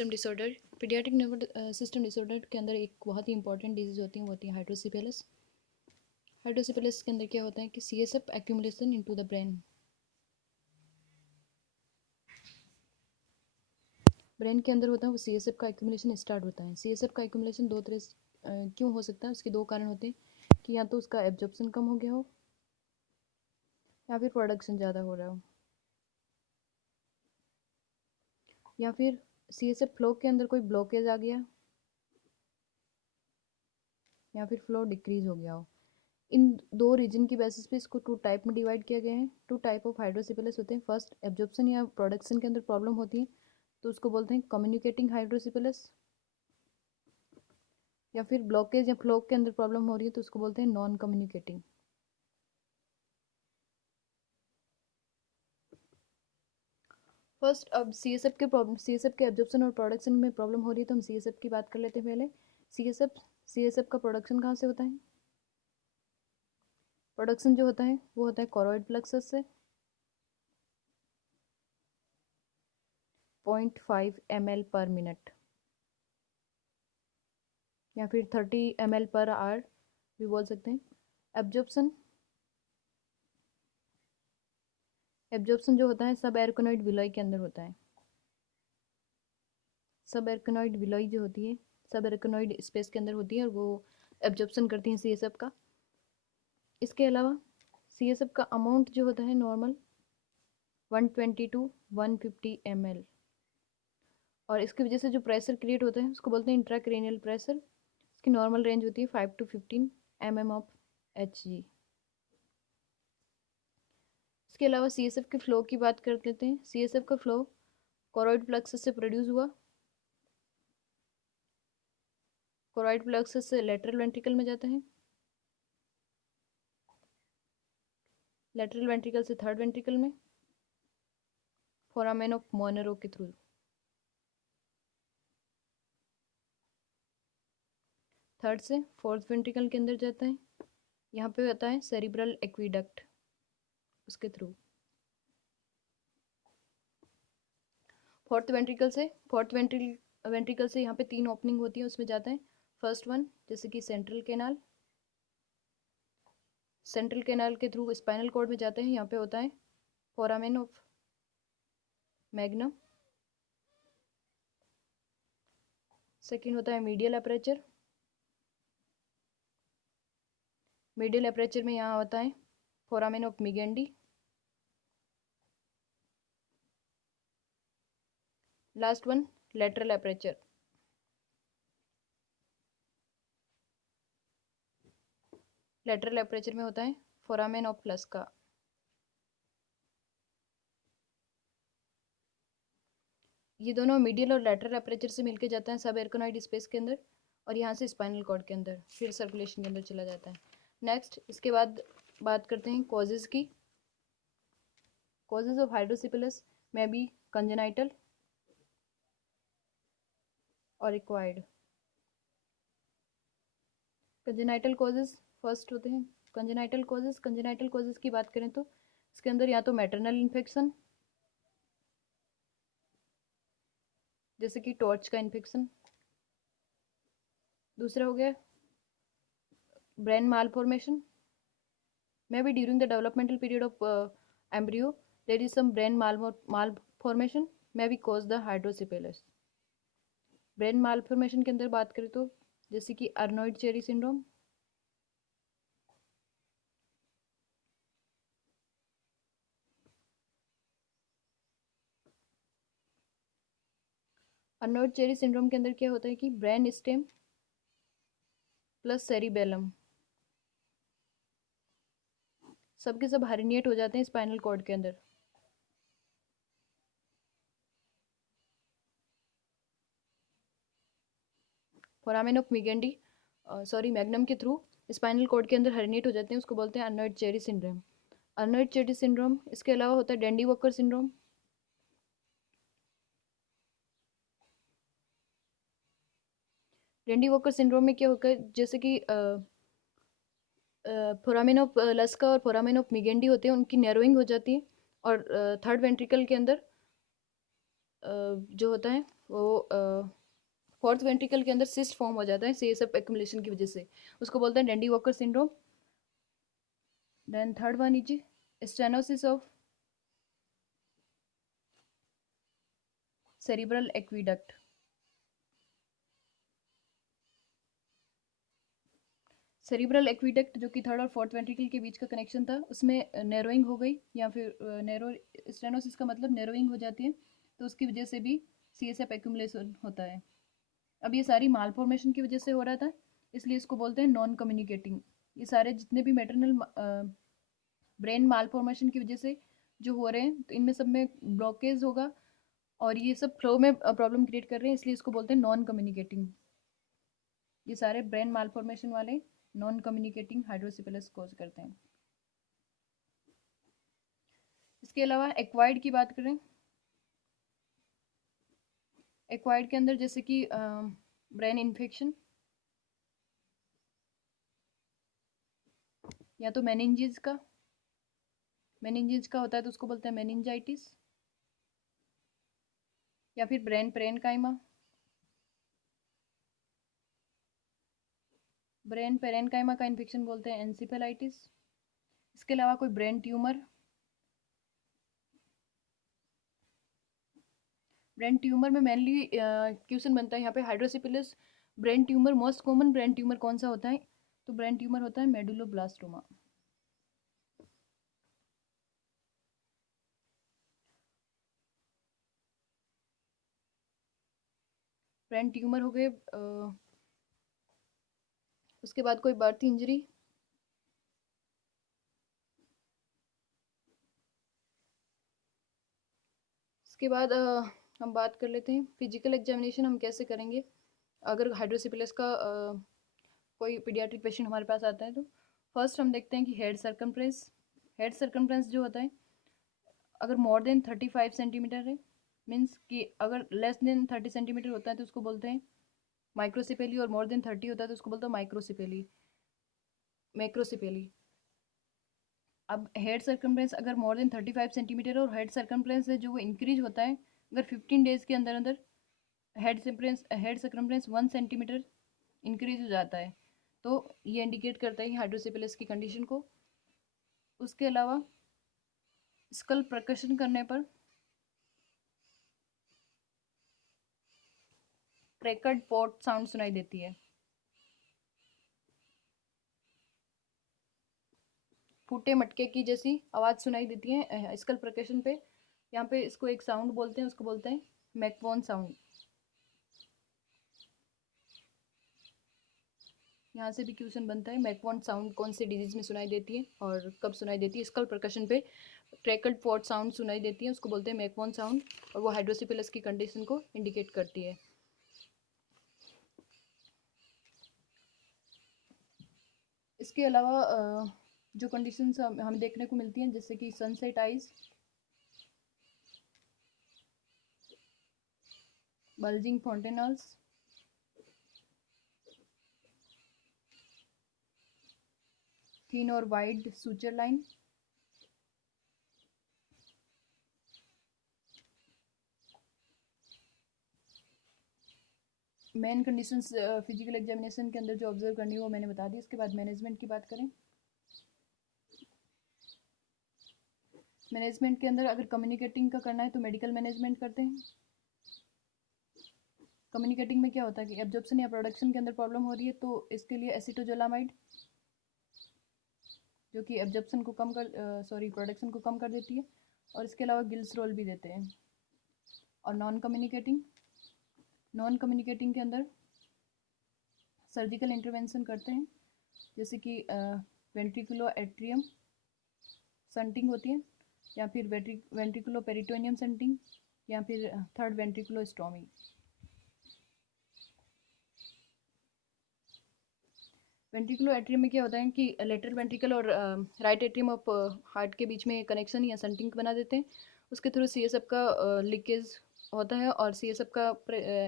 System disorder, paediatric nervous system disorder के अंदर एक बहुत ही इंपॉर्टेंट डिजीज़ होती है, वो होती है हाइड्रोसिफिलिस। हाइड्रोसिफिलिस के अंदर क्या होता है कि CSF accumulation into the brain के अंदर होता है, वो CSF का एक्यूमुलेशन स्टार्ट होता है। CSF का एक्यूमुलेशन दो तरह से क्यों हो सकता है, उसके दो कारण होते हैं कि या तो उसका एब्जॉर्प्शन कम हो गया हो या फिर प्रोडक्शन ज़्यादा हो रहा हो, या फिर CSF फ्लो के अंदर कोई ब्लॉकेज आ गया, या फिर फ्लो डिक्रीज हो गया हो। इन दो रीजन की बेसिस पे इसको टू टाइप में डिवाइड किया गया है। टू टाइप ऑफ हाइड्रोसिफिलिस होते हैं। फर्स्ट, एब्जॉर्प्शन या प्रोडक्शन के अंदर प्रॉब्लम होती है तो उसको बोलते हैं कम्युनिकेटिंग हाइड्रोसिफिलिस, या फिर ब्लॉकेज या फ्लो के अंदर प्रॉब्लम हो रही है तो उसको बोलते हैं नॉन कम्युनिकेटिंग। फर्स्ट, अब CSF के प्रॉब्लम, CSF के एब्जॉर्प्शन और प्रोडक्शन में प्रॉब्लम हो रही है तो हम CSF की बात कर लेते हैं पहले। CSF का प्रोडक्शन कहाँ से होता है? प्रोडक्शन जो होता है वो होता है कोरोइड प्लेक्सस से 0.5 ml पर मिनट या फिर 30 ml पर आवर भी बोल सकते हैं। एब्जॉर्प्शन एब्जॉर्प्शन जो होता है सब एरकोनॉइड विलोई के अंदर होता है। सब एरकोनॉइड विलोई जो होती है सब एरकोनॉइड स्पेस के अंदर होती है और वो एब्जॉर्प्शन करती हैं CSF का। इसके अलावा CSF का अमाउंट जो होता है नॉर्मल 120 टू 150 ml, और इसकी वजह से जो प्रेशर क्रिएट होता है उसको बोलते हैं इंट्राक्रेनियल प्रेशर। इसकी नॉर्मल रेंज होती है 5 टू 15 mm ऑफ Hg। इसके अलावा CSF के फ्लो की बात कर लेते हैं। CSF का फ्लो कोरोइड प्लेक्सस से प्रोड्यूस हुआ, कोरोइड प्लेक्सस से लेटरल वेंट्रिकल में जाता है, लेटरल वेंट्रिकल से थर्ड वेंट्रिकल में, फोरामेन ऑफ मोनरो के थ्रू, थर्ड से फोर्थ वेंट्रिकल के अंदर जाता है। यहाँ पे होता है सेरिब्रल एक्वीडक्ट, उसके थ्रू। फोर्थ वेंट्रिकल से यहाँ पे 3 ओपनिंग होती है, उसमें जाता है। फर्स्ट वन जैसे कि सेंट्रल कैनाल के थ्रू स्पाइनल कॉर्ड में जाते हैं। यहाँ पे होता है फोरामेन ऑफ मैग्नम। सेकेंड होता है मीडियल अपर्चर। मीडियल अपर्चर में यहाँ होता है foramen of Magendie. Last one lateral aperture. Lateral aperture में होता है फोरामेन ऑफ प्लस्का। ये दोनों मीडियल और लेटरल अपर्चर से मिलके जाता है सब एरकोनॉइड स्पेस के अंदर, और यहाँ से स्पाइनल कॉर्ड के अंदर फिर सर्कुलेशन के अंदर चला जाता है। नेक्स्ट, इसके बाद बात करते हैं कॉजेज़ की। कॉजेज़ ऑफ हाइड्रोसिफिलिस में बी कंजेनाइटल और एक्वायर्ड। कंजेनाइटल कॉजेज़ फर्स्ट होते हैं। कंजेनाइटल कॉजेज़ की बात करें तो इसके अंदर या तो मैटरनल इन्फेक्शन जैसे कि टॉर्च का इन्फेक्शन, दूसरा हो गया brain malformation, may be during the developmental period of embryo there is some brain malformation may be cause the hydrocephalus. Brain malformation के अंदर बात करें तो जैसे कि Arnold Chiari syndrome, Arnold Chiari syndrome के अंदर क्या होता है कि ब्रेन स्टेम प्लस सेरिबेलम सबके सब हर्निएट हो जाते हैं स्पाइनल कॉर्ड के अंदर। फोरामेन ऑफ मिगेंडी मैग्नम के थ्रू स्पाइनल कॉर्ड के अंदर हर्निएट हो जाते हैं, उसको बोलते हैं अर्नोइड Chiari syndrome. Arnold Chiari syndrome, इसके अलावा होता है Dandy Walker syndrome. Dandy Walker syndrome में क्या होकर जैसे कि फोरामेन ऑफ लस्का और फोरामेन ऑफ मिगेंडी होते हैं, उनकी नैरोइंग हो जाती है और थर्ड वेंट्रिकल के अंदर जो होता है वो फोर्थ वेंट्रिकल के अंदर सिस्ट फॉर्म हो जाता है सीएसएफ एक्यूमुलेशन की वजह से, उसको बोलते हैं Dandy Walker syndrome. Then third one is stenosis of cerebral aqueduct. Cerebral aqueduct जो कि थर्ड और फोर्थ वेंट्रिकल के बीच का कनेक्शन था, उसमें नैरोइंग हो गई या फिर नैरो, स्टेनोसिस का मतलब नैरोइंग हो जाती है, तो उसकी वजह से भी सीएसएफ एक्यूमुलेशन होता है। अब ये सारी माल फॉर्मेशन की वजह से हो रहा था, इसलिए इसको बोलते हैं नॉन कम्युनिकेटिंग। ये सारे जितने भी मेटरनल ब्रेन माल फॉर्मेशन की वजह से जो हो रहे हैं, तो इनमें सब में ब्लॉकेज होगा और ये सब फ्लो में प्रॉब्लम क्रिएट कर रहे हैं, इसलिए इसको बोलते हैं नॉन कम्युनिकेटिंग। ये सारे ब्रेन माल फॉर्मेशन वाले नॉन कम्युनिकेटिंग हाइड्रोसिफिलिस कोज करते हैं। इसके अलावा एक्वायर्ड की बात करें, एक्वायर्ड के अंदर जैसे कि ब्रेन इन्फेक्शन या तो मेनिंजेस का होता है तो उसको बोलते हैं मेनिंजाइटिस, या फिर ब्रेन पेरेनकाइमा, ब्रेन पेरेनकाइमा का इन्फेक्शन बोलते हैं एंसिफेलाइटिस। इसके अलावा कोई ब्रेन ट्यूमर, ब्रेन ट्यूमर में मेनली क्वेश्चन बनता है यहाँ पे hydrocephalus brain tumour, most common brain tumour कौन सा होता है, तो ब्रेन ट्यूमर होता है मेडुलोब्लास्टोमा। ब्रेन ट्यूमर हो गए, उसके बाद कोई बर्थ इंजरी, उसके बाद हम बात कर लेते हैं फिजिकल एग्जामिनेशन हम कैसे करेंगे अगर हाइड्रोसिफिलिस का कोई पीडियाट्रिक पेशेंट हमारे पास आता है। तो फर्स्ट हम देखते हैं कि हेड सर्कमफ्रेंस जो होता है, अगर मोर देन 35 सेंटीमीटर है, मीन्स कि अगर लेस देन 30 सेंटीमीटर होता है तो उसको बोलते हैं माइक्रोसिपेली, और मोर देन 30 होता है तो उसको बोलते हैं मैक्रोसिपेली। अब हेड सर्कमफ्रेंस अगर मोर देन 35 सेंटीमीटर और हेड सर्कमफ्रेंस है जो वो इंक्रीज होता है अगर 15 डेज के अंदर अंदर हेड सर्कमफ्रेंस 1 सेंटीमीटर इंक्रीज हो जाता है, तो ये इंडिकेट करता है हाइड्रोसिफिलिस की कंडीशन को। उसके अलावा स्कल प्रकशन करने पर क्रैकड पॉट साउंड सुनाई देती है, फूटे मटके की जैसी आवाज़ सुनाई देती है स्कल प्रकशन पे। यहाँ पे इसको एक साउंड बोलते हैं, उसको बोलते हैं मैकवॉन साउंड। यहाँ से भी क्वेश्चन बनता है मैकवॉन साउंड कौन सी डिजीज में सुनाई देती है और कब सुनाई देती है। स्कल प्रकशन पे क्रैकड पॉट साउंड सुनाई देती है, उसको बोलते हैं मैकवॉन साउंड, और वो हाइड्रोसिफिलिस की कंडीशन को इंडिकेट करती है। इसके अलावा जो कंडीशंस हमें देखने को मिलती हैं जैसे कि सनसेट आइज, बल्जिंग फोंटेनल्स, थिन और wide suture line, main conditions physical examination के अंदर जो ऑब्जर्व करनी है वो मैंने बता दी। इसके बाद मैनेजमेंट की बात करें, मैनेजमेंट के अंदर अगर कम्युनिकेटिंग का करना है तो मेडिकल मैनेजमेंट करते हैं। कम्युनिकेटिंग में क्या होता है कि एब्जॉर्प्शन या प्रोडक्शन के अंदर प्रॉब्लम हो रही है तो इसके लिए एसिटोजोलामाइड जो कि एब्जॉर्प्शन को कम कर प्रोडक्शन को कम कर देती है, और इसके अलावा गिल्सरोल भी देते हैं। और नॉन कम्युनिकेटिंग के अंदर सर्जिकल इंटरवेंशन करते हैं, जैसे कि वेंट्रिकुलो एट्रियम संटिंग होती है, या फिर वेंट्रिकुलो पेरिटोनियम संटिंग, या फिर थर्ड वेंट्रिकुलो स्टोमी। वेंट्रिकुलो एट्रियम में क्या होता है कि लेटरल वेंट्रिकल और राइट एट्रियम ऑफ हार्ट के बीच में कनेक्शन या संटिंग बना देते हैं, उसके थ्रू सीएसएफ का लीकेज होता है और सीएसएफ का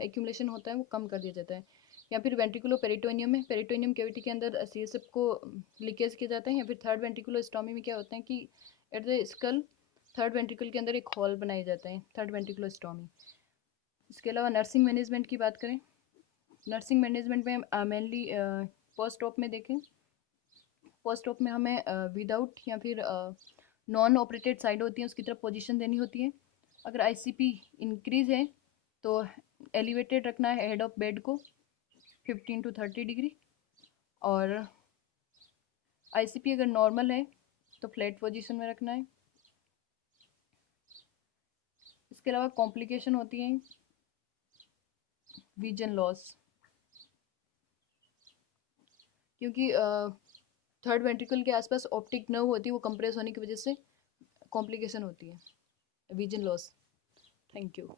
एक्यूमुलेशन होता है वो कम कर दिया जाता है। या फिर वेंट्रिकुलो पेरिटोनियम में पेरिटोनियम कैविटी के अंदर सीएसएफ को लीकेज किया जाता है, या फिर थर्ड वेंट्रिकुलो स्टोमी में क्या होता है कि at the skull third ventricle के अंदर एक हॉल बनाए जाते हैं, थर्ड वेंट्रिकुलो स्टोमी। इसके अलावा नर्सिंग मैनेजमेंट की बात करें, नर्सिंग मैनेजमेंट में मेनली पोस्ट ऑप में देखें, पोस्ट ऑप में हमें विदाउट या फिर नॉन ऑपरेटेड साइड होती है उसकी तरफ पोजीशन देनी होती है। अगर आईसीपी इंक्रीज है तो एलिवेटेड रखना है हेड ऑफ बेड को 15 to 30 डिग्री, और आईसीपी अगर नॉर्मल है तो फ्लैट पोजीशन में रखना है। इसके अलावा कॉम्प्लिकेशन होती हैं विजन लॉस, क्योंकि थर्ड वेंट्रिकल के आसपास ऑप्टिक नर्व होती है, वो कंप्रेस होने की वजह से कॉम्प्लिकेशन होती है, विजन लॉस। Thank you.